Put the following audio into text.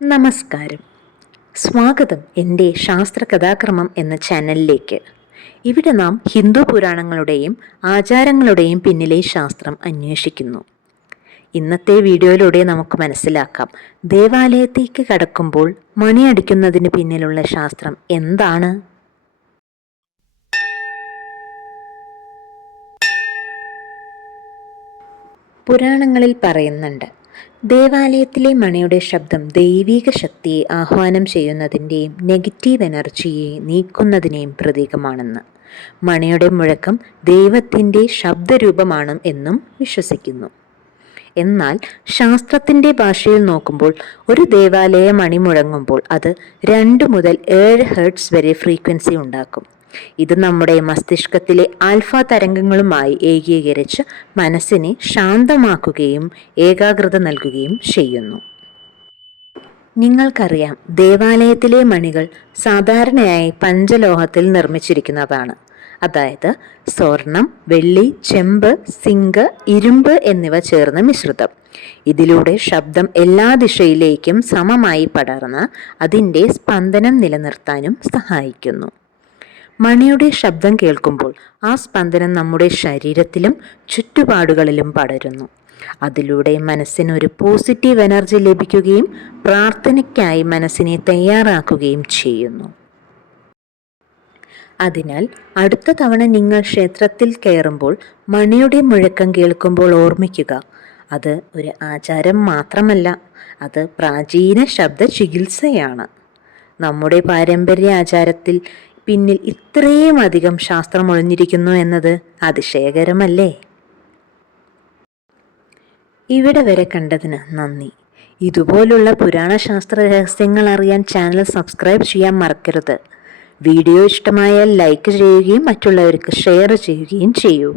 നമസ്കാരം, സ്വാഗതം എൻ്റെ ശാസ്ത്രകഥാക്രമം എന്ന ചാനലിലേക്ക്. ഇവിടെ നാം ഹിന്ദു പുരാണങ്ങളുടെയും ആചാരങ്ങളുടെയും പിന്നിലെ ശാസ്ത്രം അന്വേഷിക്കുന്നു. ഇന്നത്തെ വീഡിയോയിലൂടെ നമുക്ക് മനസ്സിലാക്കാം, ദേവാലയത്തേക്ക് കടക്കുമ്പോൾ മണിയടിക്കുന്നതിന് പിന്നിലുള്ള ശാസ്ത്രം എന്താണ്? പുരാണങ്ങളിൽ പറയുന്നുണ്ട്, ദേവാലയത്തിലെ മണിയുടെ ശബ്ദം ദൈവിക ശക്തിയെ ആഹ്വാനം ചെയ്യുന്നതിൻ്റെയും നെഗറ്റീവ് എനർജിയെ നീക്കുന്നതിനെയും പ്രതീകമാണെന്ന്. മണിയുടെ മുഴക്കം ദൈവത്തിൻ്റെ ശബ്ദരൂപമാണ് എന്നും വിശ്വസിക്കുന്നു. എന്നാൽ ശാസ്ത്രത്തിൻ്റെ ഭാഷയിൽ നോക്കുമ്പോൾ ഒരു ദേവാലയ മണി മുഴങ്ങുമ്പോൾ അത് 2 മുതൽ 7 ഹെർട്സ് വരെ ഫ്രീക്വൻസി ഉണ്ടാക്കും. ഇത് നമ്മുടെ മസ്തിഷ്കത്തിലെ ആൽഫ തരംഗങ്ങളുമായി ഏകീകരിച്ച് മനസ്സിനെ ശാന്തമാക്കുകയും ഏകാഗ്രത നൽകുകയും ചെയ്യുന്നു. നിങ്ങൾക്കറിയാം, ദേവാലയത്തിലെ മണികൾ സാധാരണയായി പഞ്ചലോഹത്തിൽ നിർമ്മിച്ചിരിക്കുന്നതാണ്. അതായത് സ്വർണം, വെള്ളി, ചെമ്പ്, സിങ്ക്, ഇരുമ്പ് എന്നിവ ചേർന്ന മിശ്രിതം. ഇതിലൂടെ ശബ്ദം എല്ലാ ദിശയിലേക്കും സമമായി പടർന്ന് അതിൻ്റെ സ്പന്ദനം നിലനിർത്താനും സഹായിക്കുന്നു. മണിയുടെ ശബ്ദം കേൾക്കുമ്പോൾ ആ സ്പന്ദനം നമ്മുടെ ശരീരത്തിലും ചുറ്റുപാടുകളിലും പടരുന്നു. അതിലൂടെ മനസ്സിന് ഒരു പോസിറ്റീവ് എനർജി ലഭിക്കുകയും പ്രാർത്ഥനയ്ക്കായി മനസ്സിനെ തയ്യാറാക്കുകയും ചെയ്യുന്നു. അതിനാൽ അടുത്ത തവണ നിങ്ങൾ ക്ഷേത്രത്തിൽ കയറുമ്പോൾ മണിയുടെ മുഴക്കം കേൾക്കുമ്പോൾ ഓർമ്മിക്കുക, അത് ഒരു ആചാരം മാത്രമല്ല, അത് പ്രാചീന ശബ്ദ ചികിത്സയാണ്. നമ്മുടെ പാരമ്പര്യ ആചാരത്തിൽ പിന്നിൽ ഇത്രയും അധികം ശാസ്ത്രം ഒളിഞ്ഞിരിക്കുന്നു എന്നത് അതിശയകരമല്ലേ? ഇവിടെ വരെ കണ്ടതിന് നന്ദി. ഇതുപോലുള്ള പുരാണ ശാസ്ത്ര രഹസ്യങ്ങൾ അറിയാൻ ചാനൽ സബ്സ്ക്രൈബ് ചെയ്യാൻ മറക്കരുത്. വീഡിയോ ഇഷ്ടമായാൽ ലൈക്ക് ചെയ്യുകയും മറ്റുള്ളവർക്ക് ഷെയർ ചെയ്യുകയും ചെയ്യൂ.